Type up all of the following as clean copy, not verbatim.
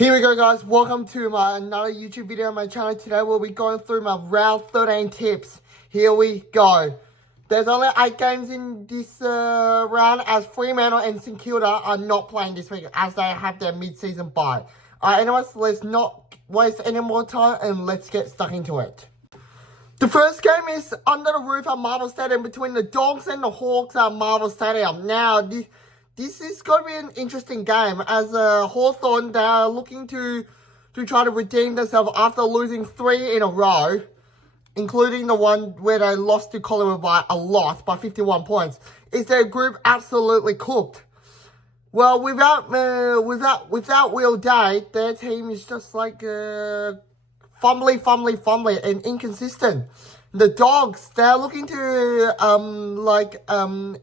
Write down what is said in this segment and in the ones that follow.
Here we go, guys. Welcome to another YouTube video on my channel. Today we'll be going through my round 13 tips. Here we go. There's only 8 games in this round, as Fremantle and St Kilda are not playing this week as they have their mid-season bye. Anyways, let's not waste any more time and let's get stuck into it. The first game is under the roof at Marvel Stadium between the Dogs and the Hawks at Marvel Stadium. Now, this is going to be an interesting game as Hawthorn, they are looking to try to redeem themselves after losing 3 in a row, including the one where they lost to Collingwood by a lot, by 51 points. Is their group absolutely cooked? Well, without Will Day, their team is just like fumbly and inconsistent. The Dogs, they're looking to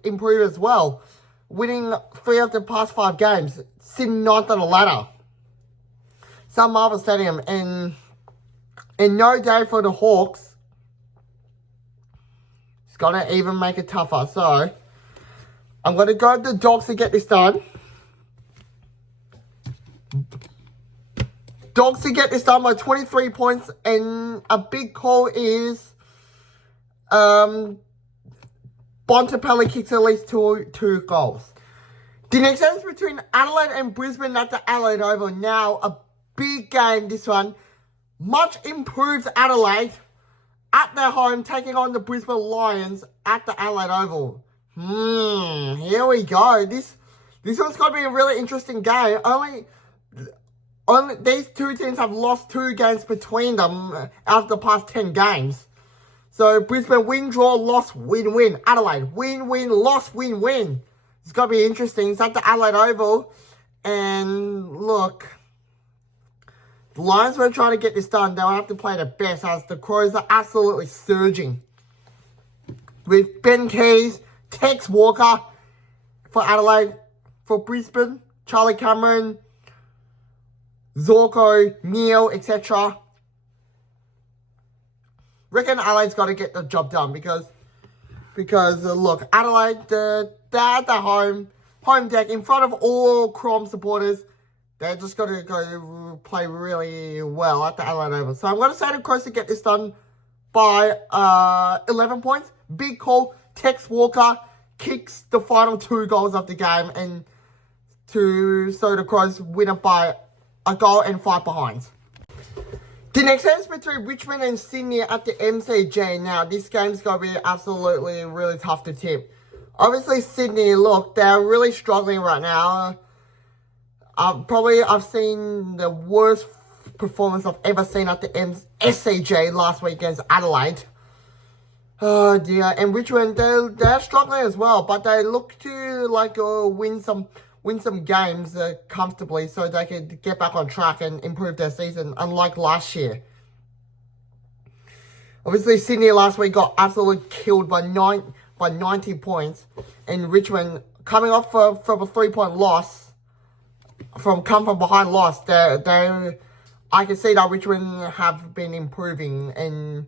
improve as well, winning 3 of the past 5 games, sitting 9th on the ladder. Some Marvel Stadium, and no day for the Hawks. It's gonna even make it tougher. So I'm gonna go with the Dogs to get this done. Dogs to get this done by 23 points, and a big call is Bontempelli kicks at least two goals. The next game is between Adelaide and Brisbane at the Adelaide Oval. Now, a big game, this one. Much improved Adelaide at their home, taking on the Brisbane Lions at the Adelaide Oval. Here we go. This one's going to be a really interesting game. Only these two teams have lost 2 games between them out of the past 10 games. So, Brisbane win, draw, loss, win. Adelaide, win, loss, win. It's going to be interesting. It's at the Adelaide Oval. And, look, the Lions were trying to get this done. They'll have to play their best as the Crows are absolutely surging. With Ben Keys, Tex Walker for Adelaide, for Brisbane, Charlie Cameron, Zorko, Neil, etc. Reckon Adelaide's got to get the job done because look, Adelaide, they're at the home deck in front of all Crom supporters. They're just got to go play really well at the Adelaide Oval. So I'm going to say the Crows to get this done by 11 points. Big call. Tex Walker kicks the final 2 goals of the game, and so the Crows win it by a goal and 5 behinds. The next game is between Richmond and Sydney at the MCG. Now, this game's going to be absolutely really tough to tip. Obviously, Sydney, look, they're really struggling right now. I've seen the worst performance I've ever seen at the SCG last week against Adelaide. Oh dear, and Richmond, they're struggling as well, but they look to win some games comfortably so they can get back on track and improve their season, unlike last year. Obviously, Sydney last week got absolutely killed by 90 points, and Richmond, coming off from a 3-point loss, come from behind loss, I can see that Richmond have been improving, and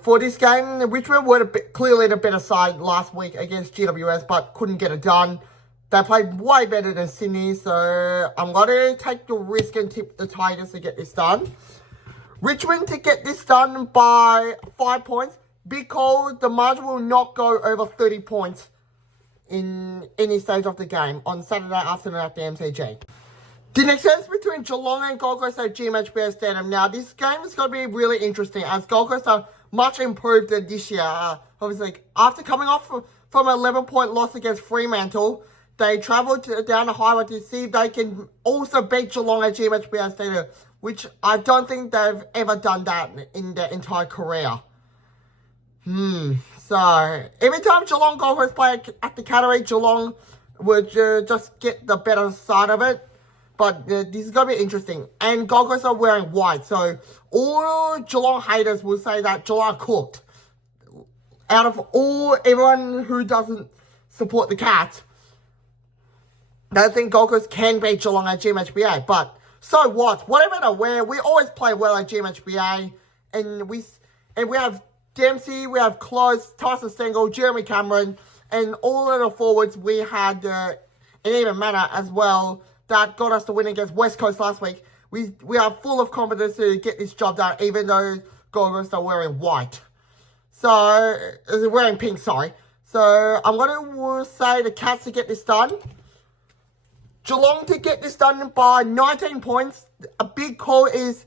for this game, Richmond were clearly the better side last week against GWS, but couldn't get it done. They played way better than Sydney, so I'm going to take the risk and tip the Tigers to get this done. Richmond to get this done by 5 points. Big call, the margin will not go over 30 points in any stage of the game on Saturday afternoon at the MCG. The next game is between Geelong and Gold Coast at GMHBA Stadium. Now, this game is going to be really interesting as Gold Coast are much improved this year. Obviously, after coming off from an 11-point loss against Fremantle, they travelled down the highway to see if they can also beat Geelong at GMHBA Stadium, which I don't think they've ever done that in their entire career. So, every time Geelong Gold Coast play at the Cattery, Geelong would just get the better side of it. But this is going to be interesting. And Gold Coast are wearing white, so all Geelong haters will say that Geelong are cooked. Out of everyone who doesn't support the Cats, I think Gold Coast can beat Geelong at GMHBA, but so what? Whatever they wear, we always play well at GMHBA, and we have Dempsey, we have Close, Tyson Stengel, Jeremy Cameron, and all of the forwards we had, it even matter as well, that got us the win against West Coast last week. We are full of confidence to get this job done, even though Gold are wearing white. So, wearing pink, sorry. So, I'm going to say the Cats to get this done. Geelong to get this done by 19 points. A big call is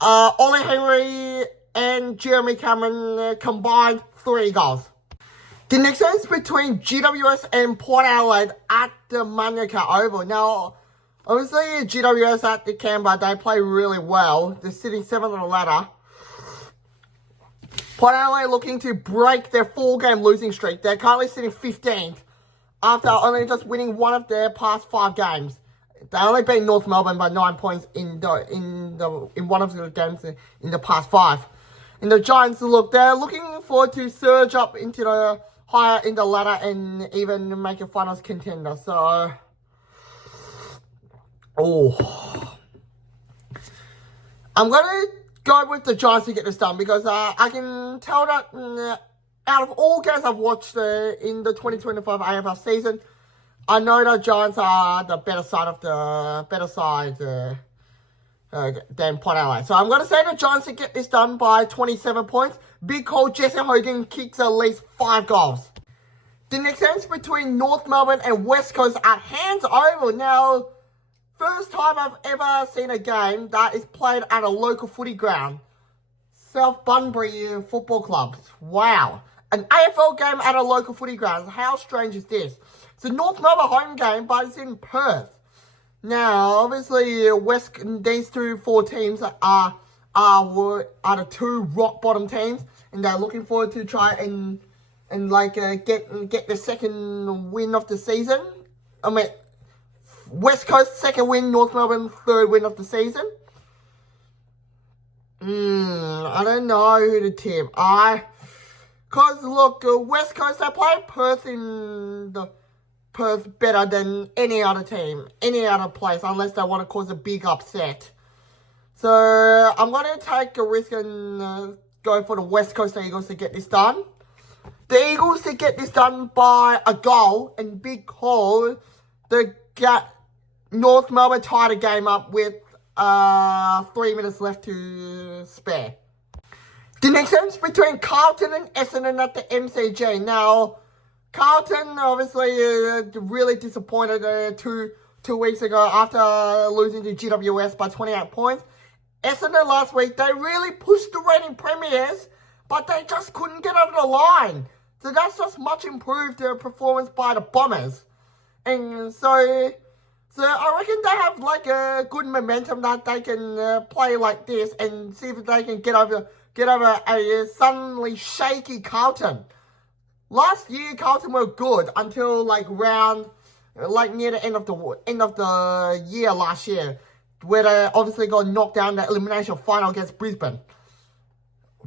Ollie Henry and Jeremy Cameron combined 3 goals. The next game is between GWS and Port Adelaide at the Manuka Oval. Now, obviously, GWS at the Canberra, they play really well. They're sitting 7th on the ladder. Port Adelaide looking to break their 4-game losing streak. They're currently sitting 15th after only just winning one of their past 5 games. They only beat North Melbourne by 9 points in one of the games in the past 5. And the Giants, look, they're looking forward to surge up into the higher in the ladder and even make a finals contender. So, I'm gonna go with the Giants to get this done because I can tell that out of all games I've watched in the 2025 AFL season, I know the Giants are the better side than Port Adelaide. So I'm going to say the Giants to get this done by 27 points. Big call, Jesse Hogan kicks at least 5 goals. The next game is between North Melbourne and West Coast at Hands Oval. Now, first time I've ever seen a game that is played at a local footy ground. South Bunbury Football Club. Wow. An AFL game at a local footy ground. How strange is this? It's a North Melbourne home game, but it's in Perth. Now, obviously, these 4 teams are the 2 rock bottom teams, and they're looking forward to try and get the second win of the season. I mean, West Coast 2nd win, North Melbourne 3rd win of the season. I don't know who to tip. Cause look, West Coast, they play Perth better than any other team, any other place, unless they want to cause a big upset. So, I'm going to take a risk and go for the West Coast Eagles to get this done. The Eagles to get this done by a goal, and big call, North Melbourne tied a game up with 3 minutes left to spare. The next game is between Carlton and Essendon at the MCG. Now, Carlton obviously really disappointed 2 weeks ago after losing to GWS by 28 points. Essendon last week, they really pushed the reigning premiers, but they just couldn't get over the line. So that's just much improved their performance by the Bombers. And so I reckon they have a good momentum that they can play like this and see if they can get over a suddenly shaky Carlton. Last year, Carlton were good until near the end of the year last year, where they obviously got knocked down in the elimination final against Brisbane.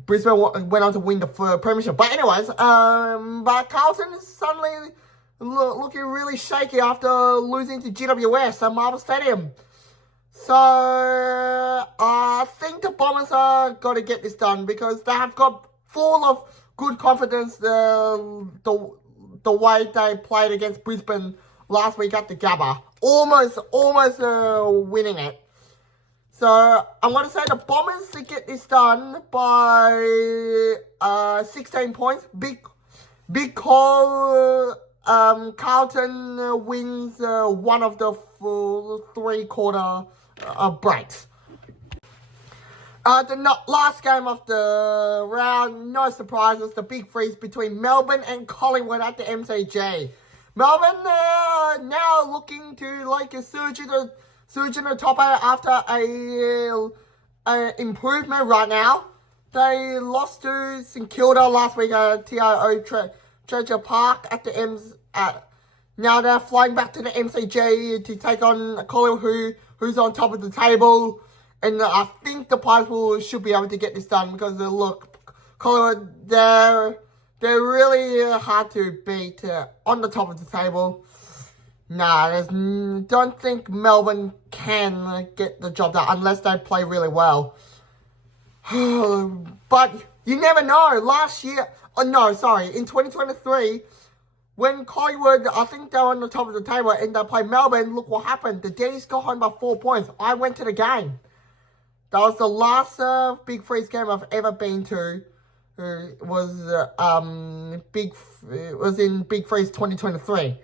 Brisbane went on to win the Premiership. But anyways, but Carlton is suddenly looking really shaky after losing to GWS at Marvel Stadium. So, I think the Bombers are got to get this done because they have got full of good confidence the way they played against Brisbane last week at the Gabba. Almost winning it. So, I'm going to say the Bombers to get this done by 16 points. Big call. Carlton wins one of the 3-quarter breaks. The last game of the round, no surprises, the big freeze between Melbourne and Collingwood at the MCG. Melbourne now looking to surge in the top 8 after a improvement right now. They lost to St Kilda last week at TIO Treasure Park at the now they're flying back to the MCG to take on Collingwood, who's on top of the table. And I think the Pies should be able to get this done because look, Collingwood, they're really hard to beat on the top of the table. Don't think Melbourne can get the job done unless they play really well. But you never know. In 2023, when Collingwood, I think they're on the top of the table, and they play Melbourne, look what happened. The D's got home by 4 points. I went to the game. That was the last Big Freeze game I've ever been to. It was in Big Freeze 2023.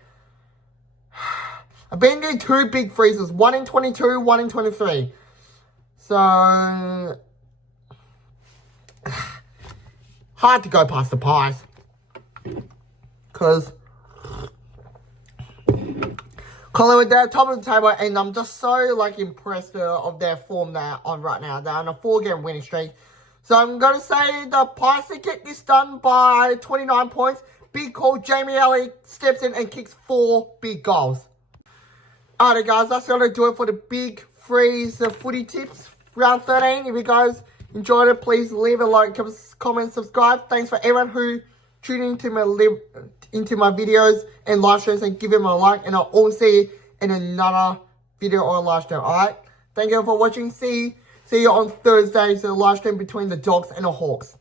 I've been to 2 Big Freezes, one in 22, one in 23. So hard to go past the Pies, because Collingwood, they're top of the table, and I'm just so impressed of their form they're on right now. They're on a 4-game winning streak. So I'm going to say the Pies to get this done by 29 points. Big call, Jamie Elliott steps in and kicks 4 big goals. Alright guys, that's going to do it for the Big Freeze footy tips. Round 13. If you guys enjoyed it, please leave a like, comment, subscribe. Thanks for everyone who tuned into my videos and live streams, and give them a like. And I'll all see you in another video or live stream. Alright? Thank you for watching. See you on Thursday. So the live stream between the Dogs and the Hawks.